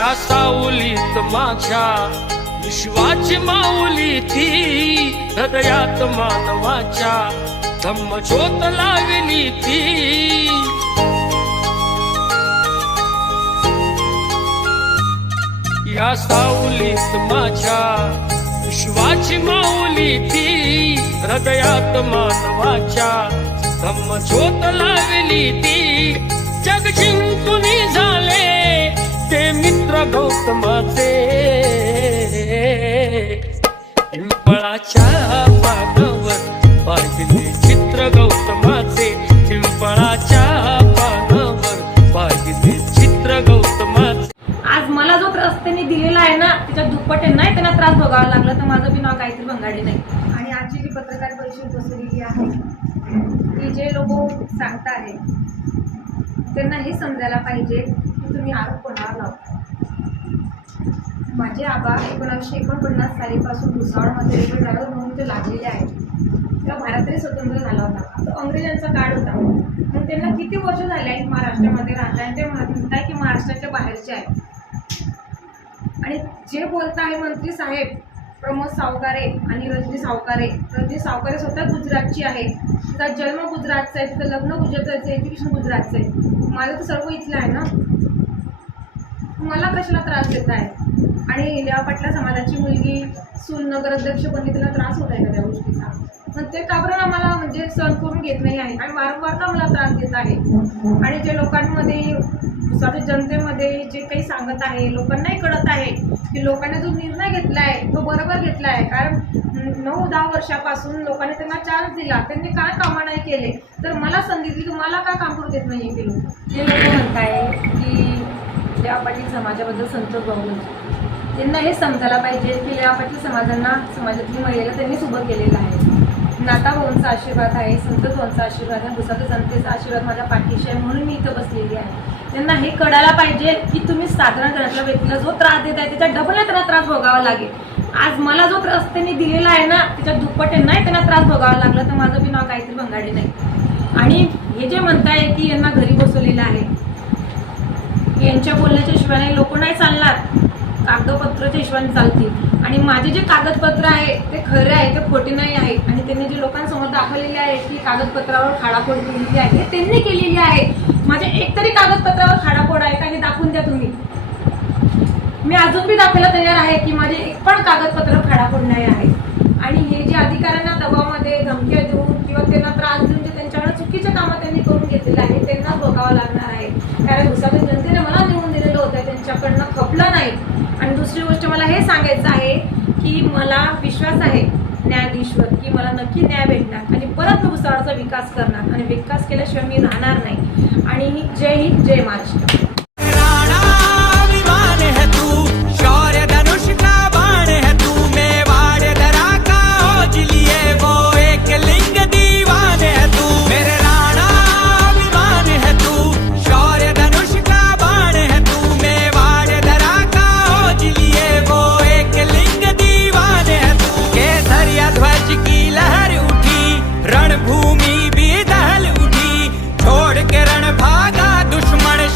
या सावलीत माझ्या विश्वाची माऊली ती, हृदयात मानवाच्या धम्मज्योत लावली ती. या सावलीत माझ्या विश्वाची माऊली ती, हृदयात मानवाच्या धम्मज्योत लावली ती. जग जिंकून झाले ते मित्र गौतमाचे, पिंपळाच्या पानावर पाहिले चित्र गौतमाचे, पिंपळाच्या पानावर पाहिले चित्र गौतमाचे. आज मला जो त्रास त्यांनी दिलेला आहे ना त्याच्या दुप्पट नाही त्यांना त्रास भोगावा लागला तर माझं बी नाव काहीतरी भंगाडी नाही. आणि आजची जी पत्रकार परिषद बसवलेली आहे ती जे लोक सांगत आहेत त्यांना हे समजायला पाहिजे की तुम्ही आरोप कोणावर लावता. माझे आबा 1949 सालीपासून भुसावळमध्ये रेल्वे ड्रायव्हर म्हणून ते लागलेले आहेत. तेव्हा भारत तरी स्वतंत्र झाला होता, तो अंग्रेजांचा काळ होता. मग त्यांना किती वर्ष झाले आहेत महाराष्ट्रामध्ये राहता आणि ते म्हणताय की महाराष्ट्राच्या बाहेरचे आहे. आणि जे बोलता आहे मंत्री साहेब प्रमोद सावकारे आणि रजनी सावकारे स्वतः गुजरातची आहे. तिचा जन्म गुजरातचा आहे, तिचं लग्न गुजरातचं आहे, एज्युकेशन गुजरातचं आहे. माझं तर सर्व इथलं आहे ना, मला कशाला त्रास देत आहे. आणि इलिया पाटला समाजाची मुलगी सून नगराध्यक्ष बनली, त्याला त्रास होत आहे का त्या गोष्टीचा? पण ते का बरं आम्हाला म्हणजे सहन करून घेत नाही आहे आणि वारंवार का मला त्रास देत आहे. आणि जे लोकांमध्ये स्वतः जनतेमध्ये जे काही सांगत आहे लोकांनाही कळत आहे की लोकांनी जो निर्णय घेतला आहे तो बरोबर घेतला आहे. कारण 9-10 वर्षापासून लोकांनी त्यांना चान्स दिला, त्यांनी काय कामं नाही केले, तर मला संधी दिली, तुम्हाला काय काम करू देत नाही आहे. जे लोक म्हणताय की लेवा पाटील समाजाबद्दल संतोष भाऊ, त्यांना हे समजायला पाहिजे की लेवा पाटील समाजातील महिलेला त्यांनीच उभं केलेलं आहे. नाता भाऊंचा आशीर्वाद आहे, संतोष भाऊंचा आशीर्वाद आहे, भुसावळ जनतेचा आशीर्वाद माझ्या पाठीशी आहे, म्हणून मी इथं बसलेली आहे. त्यांना हे कळायला पाहिजे की तुम्ही साधारण घरातल्या व्यक्तीला जो त्रास देत आहे त्याच्या डबल त्यांना त्रास भोगावा लागेल. आज मला जो त्रास त्यांनी दिलेला आहे ना त्याच्या दुप्पट नाही त्यांना त्रास भोगावा लागला तर माझं बी नाव काहीतरी भंगाडी नाही. आणि हे जे म्हणताय की यांना घरी बसवलेलं आहे, यांच्या बोलण्याच्या हिशोबाने लोक नाही चालणार, कागदपत्राच्या हिशोबाने चालतील. आणि माझे जे कागदपत्र आहे ते खरे आहे, ते खोटे नाही आहे. आणि त्यांनी जे लोकांसमोर दाखवलेले आहे की कागदपत्रावर खाडाफोड केलेली आहे हे त्यांनी केलेली आहे. माझ्या एकतरी कागदपत्रावर खाडाफोड आहे का हे दाखवून द्या तुम्ही. मी अजून बी दाखवायला तयार आहे की माझे एक पण कागदपत्र खाडाफोड नाही आहे. आणि हे जे अधिकाऱ्यांना दबावामध्ये धमक्या देऊन किंवा त्यांना त्रास देऊन जे त्यांच्याकडे चुकीचे कामं त्यांनी करून घेतलेले आहे त्यांना भोगावं लागणार आहे. कारण भुसावळ जनतेने मला निवडून दिलेलं होतं, त्यांच्याकडनं खपलं नाही. आणि दुसरी गोष्ट मला हे सांगायचं आहे की मला विश्वास आहे न्यायाधीशवर की मला नक्की न्याय भेटणार आणि परत मी भुसावळचा विकास करणार आणि विकास केल्याशिवाय मी राहणार नाही. आणि जय हिंद, जय महाराष्ट्र.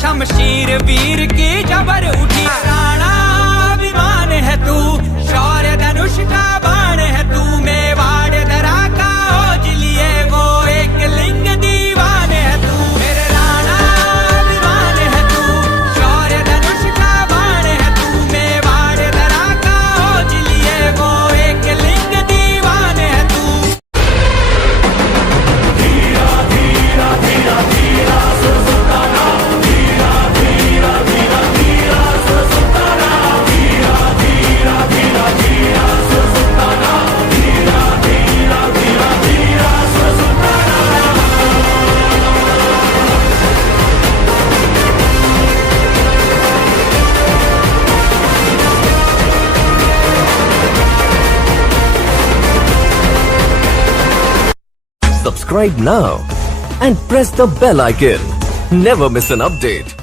शमशीर वीर की जबर उठी, राणा अभिमान है तू, शौर्य धनुष का बाण है तू, मेवाड़ दरा का ओज लिए वो एक लिंग दीवान है तू. मेरे राणा अभिमान है तू, शौर्य धनुष का बाण है तू, मेवाड़ दरा का ओज लिए वो एक लिंग दीवान है तू. धीरा धीरा धीरा धीरा Sultana, Subscribe now and press the bell icon. Never miss an update.